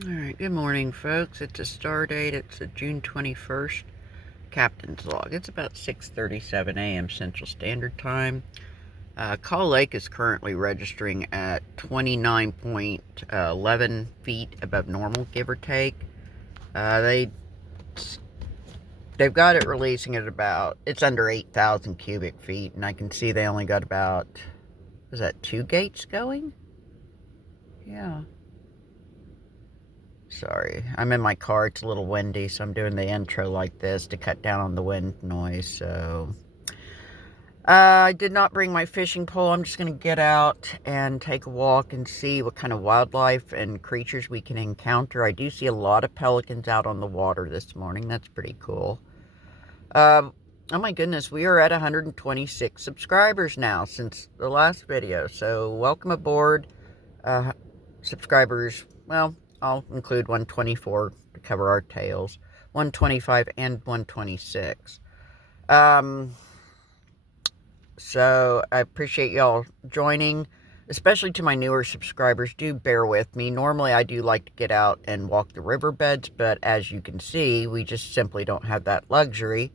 Alright, good morning, folks. It's a Stardate. It's a June 21st captain's log. It's about 6:37 a.m. Central Standard Time. Call Lake is currently registering at 29.11 feet above normal, give or take. They've got it releasing at about, it's under 8,000 cubic feet, and I can see they only got about, is that 2 gates going? Yeah. Sorry, I'm in my car. It's a little windy, so I'm doing the intro like this to cut down on the wind noise. So, I did not bring my fishing pole. I'm just going to get out and take a walk and see what kind of wildlife and creatures we can encounter. I do see a lot of pelicans out on the water this morning. That's pretty cool. Oh my goodness, we are at 126 subscribers now since the last video. So, welcome aboard, subscribers. Well, I'll include 124 to cover our tails, 125 and 126. So I appreciate y'all joining, especially to my newer subscribers. Do bear with me. Normally I do like to get out and walk the riverbeds, but as you can see, we just simply don't have that luxury.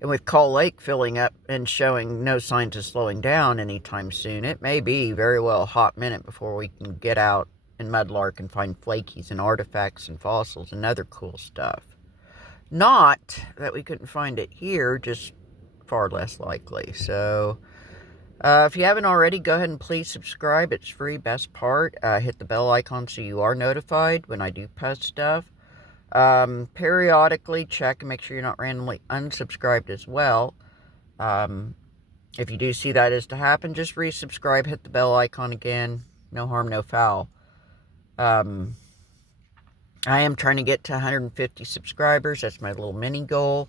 And with Call Lake filling up and showing no signs of slowing down anytime soon, it may be very well a hot minute before we can get out and mudlark and find flakies and artifacts and fossils and other cool stuff. Not that we couldn't find it here, just far less likely. So if you haven't already, go ahead and please subscribe. It's free. Best part, hit the bell icon so you are notified when I do post stuff. Periodically check and make sure you're not randomly unsubscribed as well. If you do see that is to happen, just resubscribe, hit the bell icon again. No harm, no foul. I am trying to get to 150 subscribers. That's my little mini goal.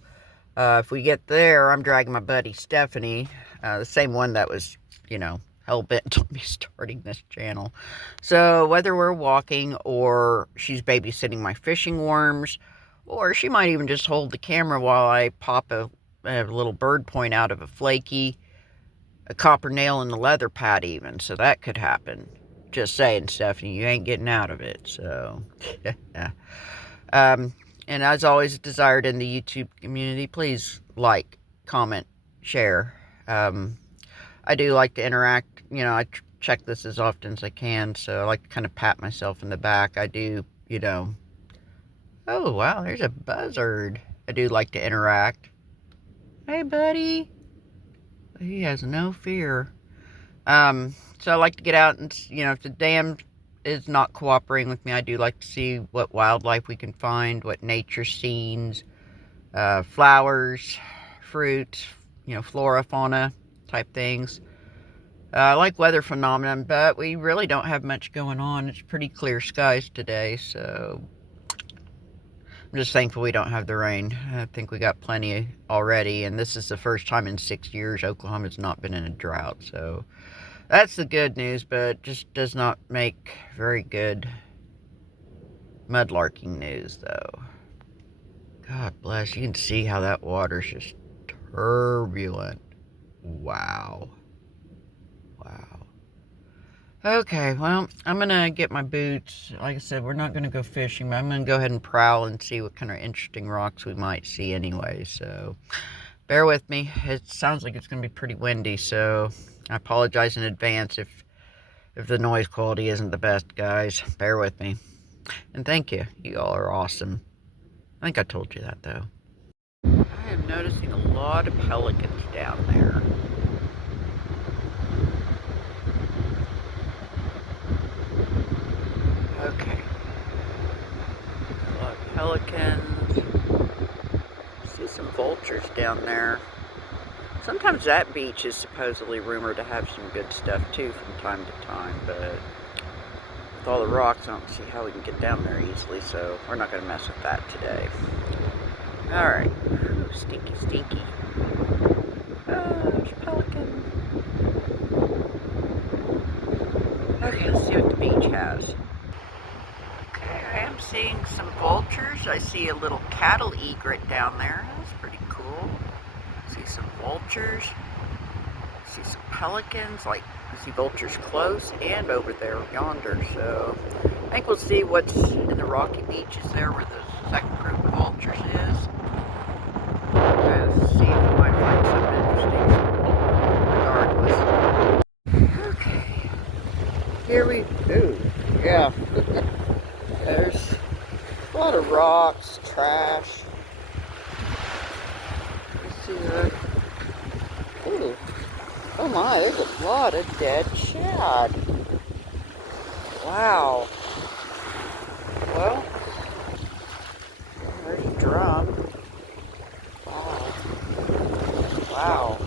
If we get there, I'm dragging my buddy Stephanie, the same one that was, hell-bent on me starting this channel. So whether we're walking or she's babysitting my fishing worms, or she might even just hold the camera while I pop a little bird point out of a flaky, a copper nail in the leather pad even, so that could happen. Just saying, Stephanie, you ain't getting out of it, so, yeah. And as always desired in the YouTube community, please like, comment, share. I do like to interact. I check this as often as I can, so I like to kind of pat myself in the back. I do, oh, wow, there's a buzzard. I do like to interact. Hey, buddy. He has no fear. So I like to get out and, if the dam is not cooperating with me, I do like to see what wildlife we can find, what nature scenes, flowers, fruits, flora, fauna type things. I like weather phenomenon, but we really don't have much going on. It's pretty clear skies today, so I'm just thankful we don't have the rain. I think we got plenty already, and this is the first time in 6 years Oklahoma's not been in a drought, so that's the good news, but just does not make very good mudlarking news, though. God bless. You can see how that water's just turbulent. Wow. Wow. Okay, well, I'm going to get my boots. Like I said, we're not going to go fishing, but I'm going to go ahead and prowl and see what kind of interesting rocks we might see anyway, so bear with me. It sounds like it's going to be pretty windy, so I apologize in advance if the noise quality isn't the best, guys. Bear with me. And thank you. You all are awesome. I think I told you that, though. I am noticing a lot of pelicans down there. Okay. A lot of pelicans. I see some vultures down there. Sometimes that beach is supposedly rumored to have some good stuff too from time to time, but with all the rocks, I don't see how we can get down there easily, so we're not going to mess with that today. Alright. Stinky, stinky. Oh, there's a pelican. Okay, let's see what the beach has. Okay, I am seeing some vultures. I see a little cattle egret down there. That's pretty cool. See some vultures. See some pelicans. I see vultures close and over there yonder. So I think we'll see what's in the rocky beaches there where the second group of vultures is. Let's see if we might find something interesting. Regardless. Okay. Here we do. Yeah. There's a lot of rocks, trash. Let's see that. Ooh. Oh my, there's a lot of dead shad. Wow. Well, there's a drum. Wow. Wow.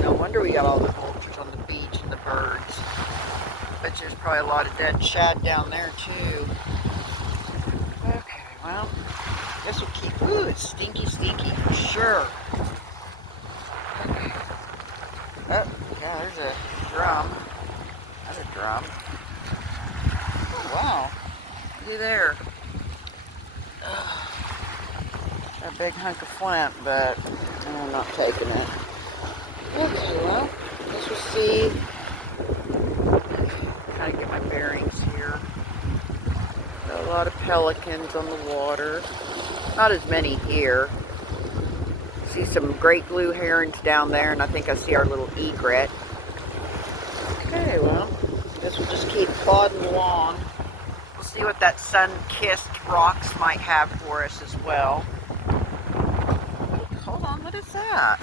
No wonder we got all the vultures on the beach and the birds. Bet there's probably a lot of dead shad down there too. Okay, well, guess we'll keep. Ooh, it's stinky, stinky for sure. Okay. Oh, yeah, there's a drum. That's a drum. Oh, wow. Look there. Ugh. A big hunk of flint, but I'm not taking it. Okay, well, I guess we'll see. Trying to get my bearings here. Got a lot of pelicans on the water. Not as many here. See some great blue herons down there, and I think I see our little egret. Okay, well, I guess we'll just keep plodding along. We'll see what that sun-kissed rocks might have for us as well. Hold on, what is that?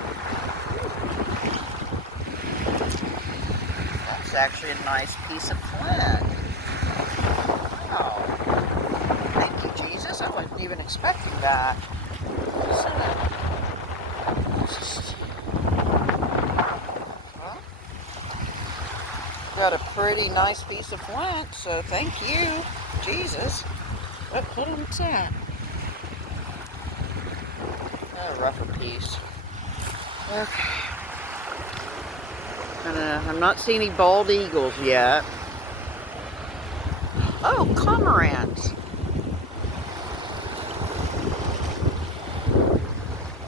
That's actually a nice piece of flint. Wow. Thank you, Jesus. I wasn't even expecting that. What's that? Well, got a pretty nice piece of flint, so thank you, Jesus. Hold on, what's that? A rougher piece. Okay. I'm not seeing any bald eagles yet. Oh, cormorants.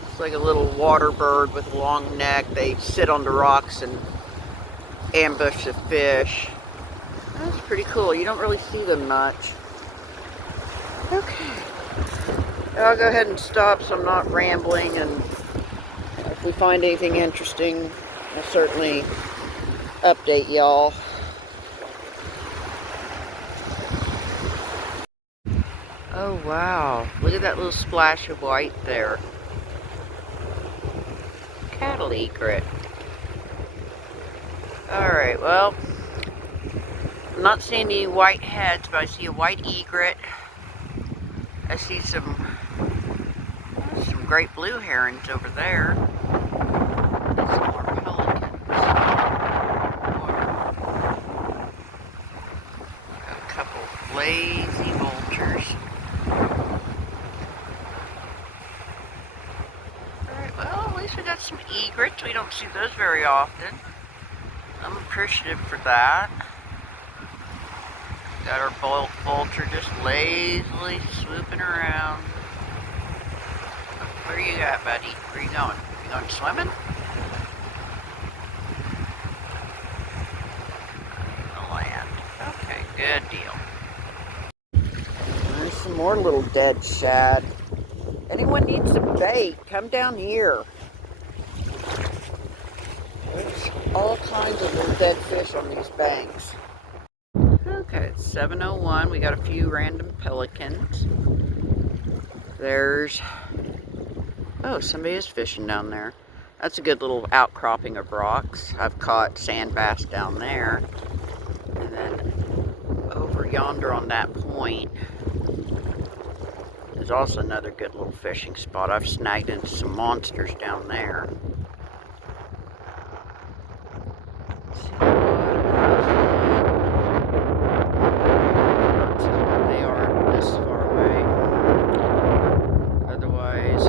It's like a little water bird with a long neck. They sit on the rocks and ambush the fish. That's pretty cool. You don't really see them much. Okay. I'll go ahead and stop so I'm not rambling, and if we find anything interesting, I'll certainly update y'all. Oh wow, look at that little splash of white there. Cattle egret. Alright, well, I'm not seeing any white heads, but I see a white egret. I see some great blue herons over there. And some more pelicans. Got a couple lazy vultures. Alright, well, at least we got some egrets. We don't see those very often. I'm appreciative for that. Got our vulture just lazily swooping around. Where you at, buddy? Where you going? You going swimming? The land. Okay, good deal. There's some more little dead shad. Anyone needs some bait, come down here. There's all kinds of little dead fish on these banks. Okay, it's 7:01. We got a few random pelicans. There's... Oh, somebody is fishing down there. That's a good little outcropping of rocks. I've caught sand bass down there. And then over yonder on that point is also another good little fishing spot. I've snagged into some monsters down there. They are this far away. Otherwise,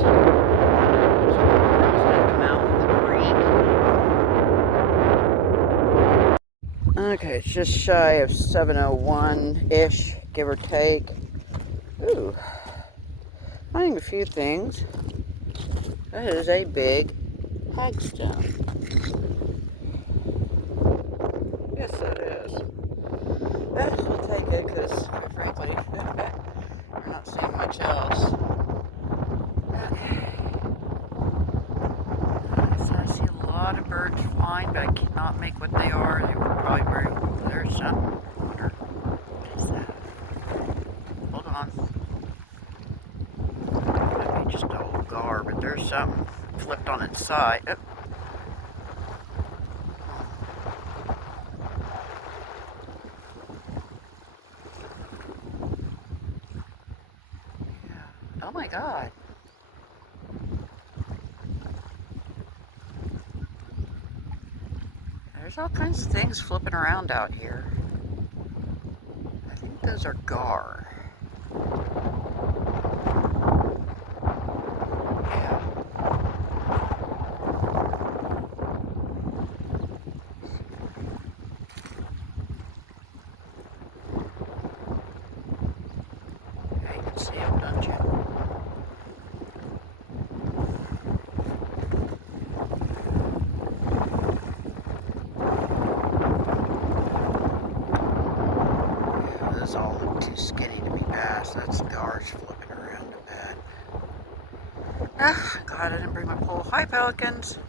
okay, it's just shy of 7:01-ish, give or take. Ooh, finding a few things. That is a big hagstone. Yes, that is. because, quite frankly, we're not seeing much else. Okay. So I see a lot of birds flying, but I cannot make what they are. They were probably very... There's some. What is that? Hold on. Might be just a old gar, but there's something flipped on its side. Oh. Yeah. Oh my God. There's all kinds of things flipping around out here. I think those are gar. Yeah. Yeah, you can see them, don't you? Yeah, those all look too skinny to be passed. That's gars flipping around a bit. Ah, glad I didn't bring my pole. Hi, pelicans.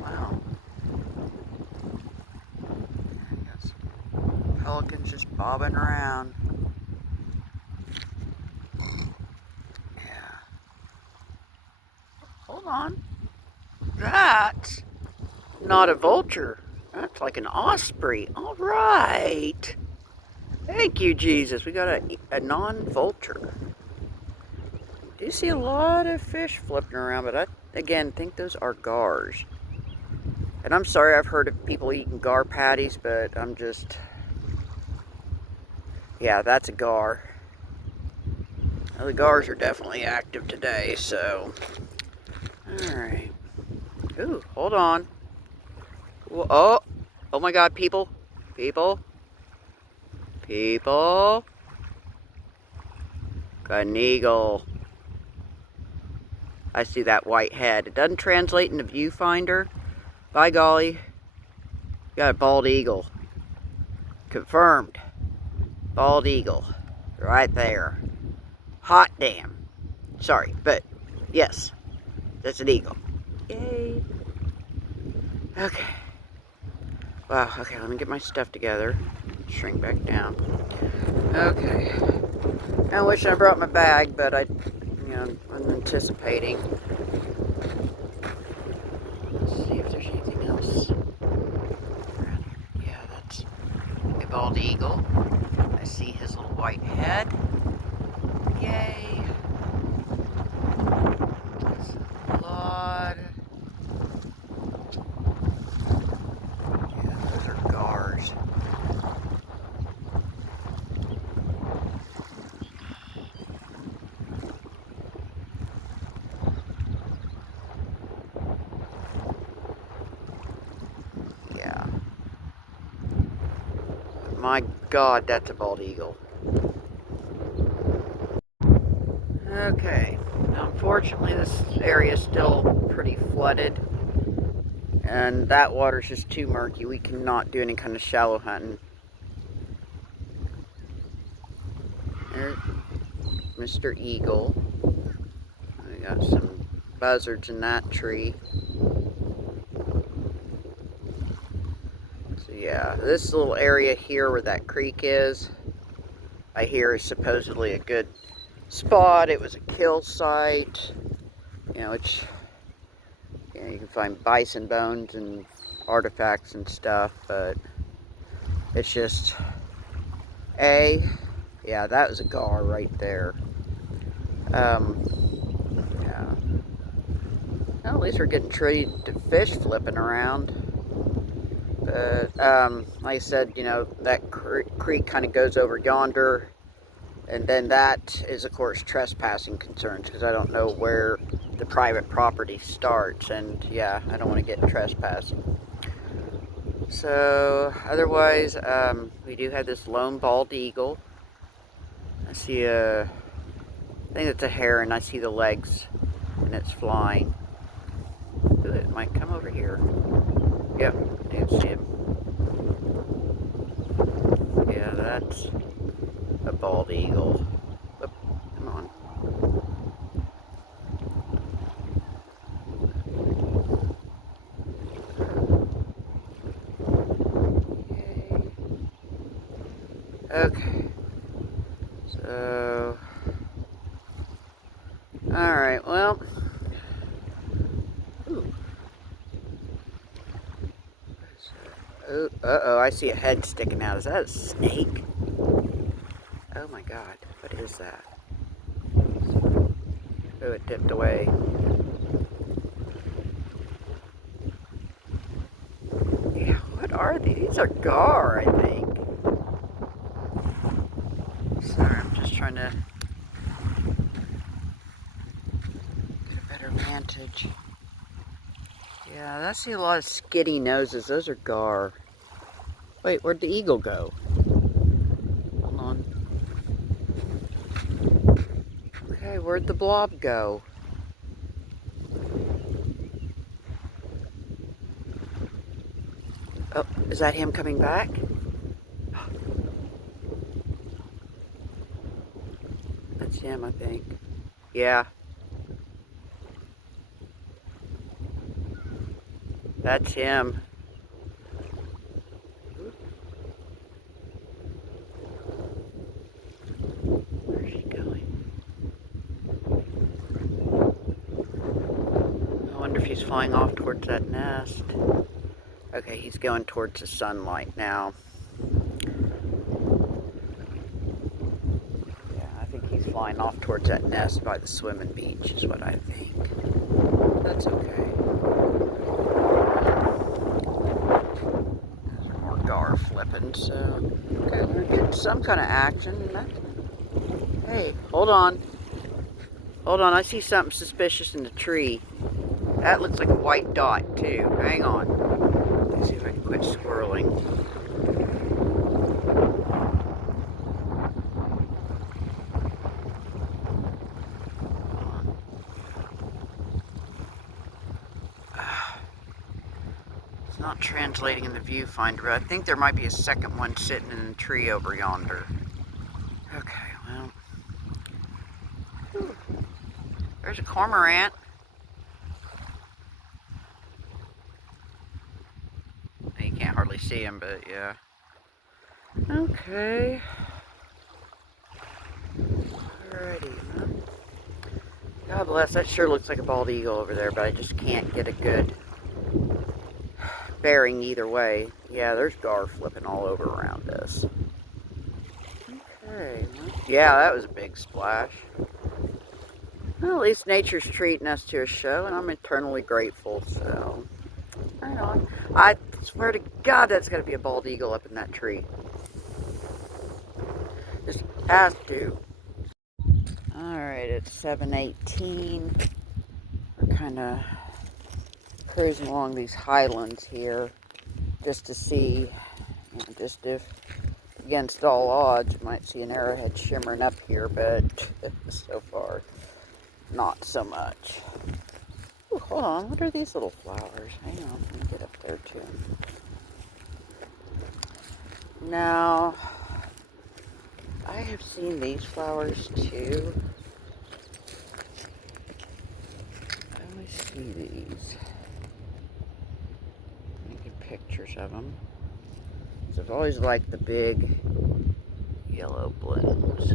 Wow. I guess pelicans just bobbing around. Yeah. Hold on. That's not a vulture. That's like an osprey. All right. Thank you, Jesus. We got a non-vulture. I do see a lot of fish flipping around, but I, again, think those are gars. And I'm sorry, I've heard of people eating gar patties, but I'm just... Yeah, that's a gar. Now, the gars are definitely active today, so... Alright. Ooh, hold on. Oh! Oh my God, people. People. People. Got an eagle. I see that white head. It doesn't translate in the viewfinder. By golly. Got a bald eagle. Confirmed. Bald eagle. Right there. Hot damn. Sorry, but yes. That's an eagle. Yay. Okay. Wow, okay, let me get my stuff together. Shrink back down. Okay. I wish I brought my bag, but I, I'm anticipating. Let's see if there's anything else. Yeah, that's a bald eagle. I see his little white head. Yay. There's a lot. Yeah, those are gars. Yeah. My God, that's a bald eagle. Okay. Unfortunately, this area is still pretty flooded. And that water's just too murky. We cannot do any kind of shallow hunting. There's Mr. Eagle. We got some buzzards in that tree. So yeah, this little area here where that creek is, I hear is supposedly a good spot. It was a kill site, which, you can find bison bones and artifacts and stuff, but it's just, yeah, that was a gar right there. Yeah. Well, at least we're getting treated to fish flipping around. But, like I said, that creek kind of goes over yonder. And then that is, of course, trespassing concerns, because I don't know where the private property starts. And, yeah, I don't want to get trespassed. So, otherwise, we do have this lone bald eagle. I see I think it's a heron. I see the legs, and it's flying. Ooh, it might come over here. Yep, you see him. Yeah, that's a bald eagle. Oop, come on. Okay. So, alright, well. Ooh. Uh-oh, I see a head sticking out. Is that a snake? Oh my god, what is that? Oh, it dipped away. Yeah, what are these? These are gar, I think. Sorry, I'm just trying to get a better vantage. Yeah, I see a lot of skitty noses. Those are gar. Wait, where'd the eagle go? Hold on. Okay, where'd the blob go? Oh, is that him coming back? That's him, I think. Yeah. That's him. Where's he going? I wonder if he's flying off towards that nest. Okay, he's going towards the sunlight now. Yeah, I think he's flying off towards that nest by the swimming beach is what I think. That's okay. There's more gar flipping, so... Okay, we're getting some kind of action. Hey, hold on. Hold on, I see something suspicious in the tree. That looks like a white dot, too. Hang on. Let's see if I can quit swirling. It's not translating in the viewfinder, but I think there might be a second one sitting in the tree over yonder. Okay, well. Whew. There's a cormorant. You can't hardly see him, but yeah. Okay. Alrighty. Huh? God bless, that sure looks like a bald eagle over there, but I just can't get a good bearing either way. Yeah, there's gar flipping all over around us. Okay. Well, yeah, that was a big splash. Well, at least nature's treating us to a show, and I'm eternally grateful, so... Right on. I swear to God, that's got to be a bald eagle up in that tree. Just has to. Alright, it's 7:18. We're kind of cruising along these highlands here just to see, you know, just if against all odds, you might see an arrowhead shimmering up here, but so far, not so much. Ooh, hold on, what are these little flowers? Hang on, let me get up there too. Now, I have seen these flowers too. I always see these. Making pictures of them. So I've always liked the big yellow blooms.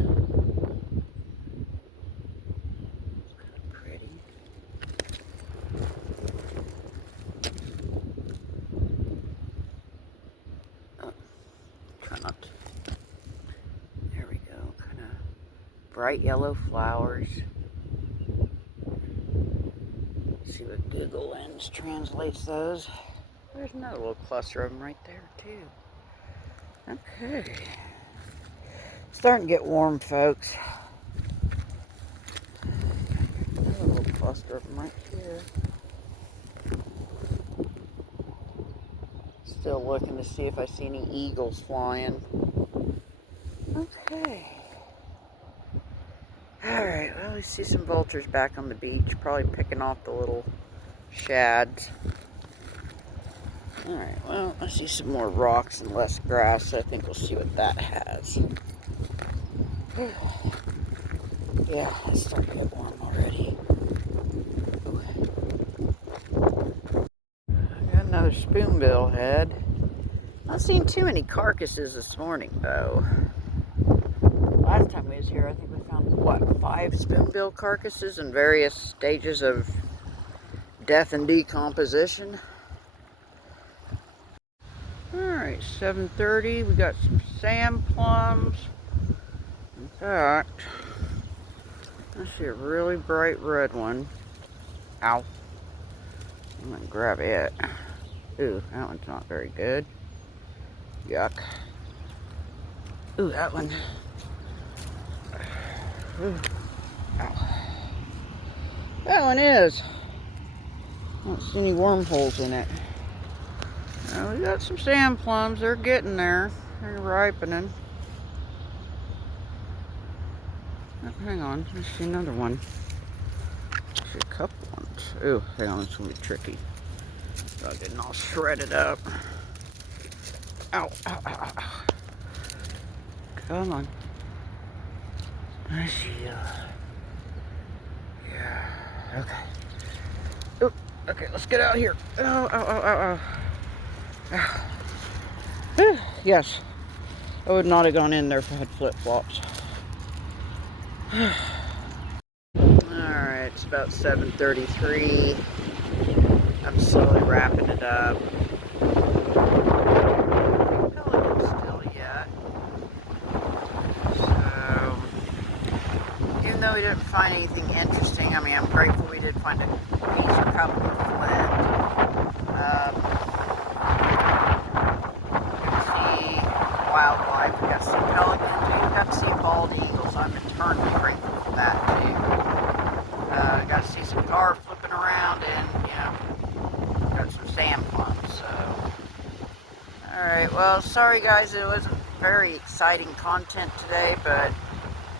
Bright yellow flowers. Let's see what Google Lens translates those. There's another little cluster of them right there too. Okay. Starting to get warm, folks. Another little cluster of them right here. Still looking to see if I see any eagles flying. Okay. Alright, well, we see some vultures back on the beach, probably picking off the little shads. Alright, well, I see some more rocks and less grass, so I think we'll see what that has. Yeah, it's starting to get warm already. Ooh. I got another spoonbill head. Not seen too many carcasses this morning, though. Last time we was here, I think we found, what, 5 spoonbill carcasses in various stages of death and decomposition. Alright, 7:30. We got some sand plums. In fact, I see a really bright red one. Ow. I'm gonna grab it. Ooh, that one's not very good. Yuck. Ooh, that one. Ooh. Ow. That one is. I don't see any wormholes in it. Now, we got some sand plums. They're getting there. They're ripening. Oh, hang on. I see another one. I see a couple ones. Ooh, hang on. It's going to be tricky. Got getting all shredded up. Ow, ow, ow, ow. Come on. I see you. Yeah. Okay. Oop. Okay, let's get out here. Oh, oh, oh, oh, oh. Yes. I would not have gone in there if I had flip-flops. Alright, it's about 7:33. I'm slowly wrapping it up. Pelicans still yet. So, even though we didn't find anything interesting, I mean, I'm grateful we did find a piece or couple of flint. You can see wildlife. We got to see pelicans. We even got to see bald eagles. I'm eternally grateful for that, too. Got to see some tar flipping around and, you know, got some sand plums, so. Alright, well, sorry guys, it wasn't very exciting content today, but,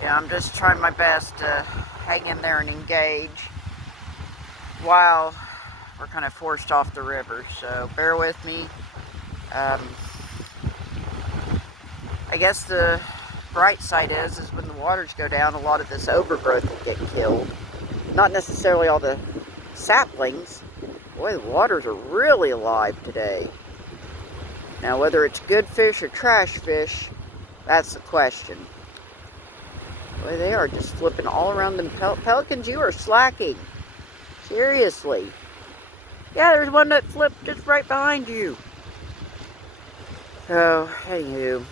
you know, I'm just trying my best to hang in there and engage while we're kind of forced off the river, so bear with me. I guess the bright side is when the waters go down, a lot of this overgrowth will get killed. Not necessarily all the saplings. Boy, the waters are really alive today. Now, whether it's good fish or trash fish, that's the question. Boy, they are just flipping all around them. Pelicans, you are slacking. Seriously. Yeah, there's one that flipped just right behind you. So, anywho.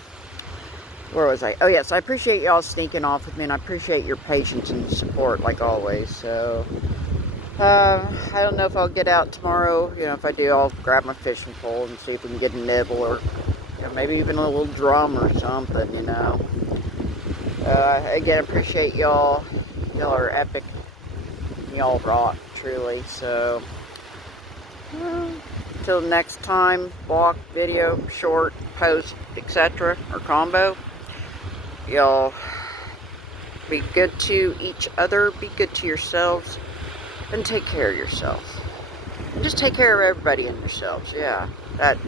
Where was I? Oh, yes, I appreciate y'all sneaking off with me, and I appreciate your patience and support, like always. So, I don't know if I'll get out tomorrow. You know, if I do, I'll grab my fishing pole and see if we can get a nibble, or you know, maybe even a little drum or something, you know. Again, appreciate y'all. Y'all are epic. Y'all rock, truly. So, until next time, walk, video, short, post, etc., or combo. Y'all be good to each other, be good to yourselves, and take care of yourself. And just take care of everybody and yourselves. Yeah, that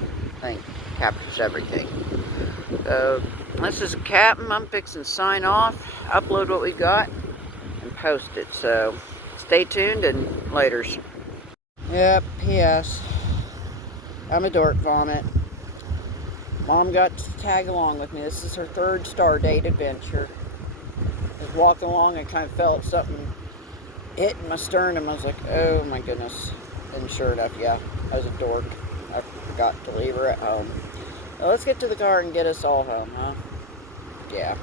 thing captures everything. So, this is Captain. I'm fixing to sign off, upload what we got, and post it. So, stay tuned and laters. Yep, P.S. I'm a dork vomit. Mom got to tag along with me. This is her 3rd Stardate adventure. I was walking along and kind of felt something hitting my sternum. I was like, oh my goodness. And sure enough, yeah, I was a dork. I forgot to leave her at home. Well, let's get to the car and get us all home, huh? Yeah.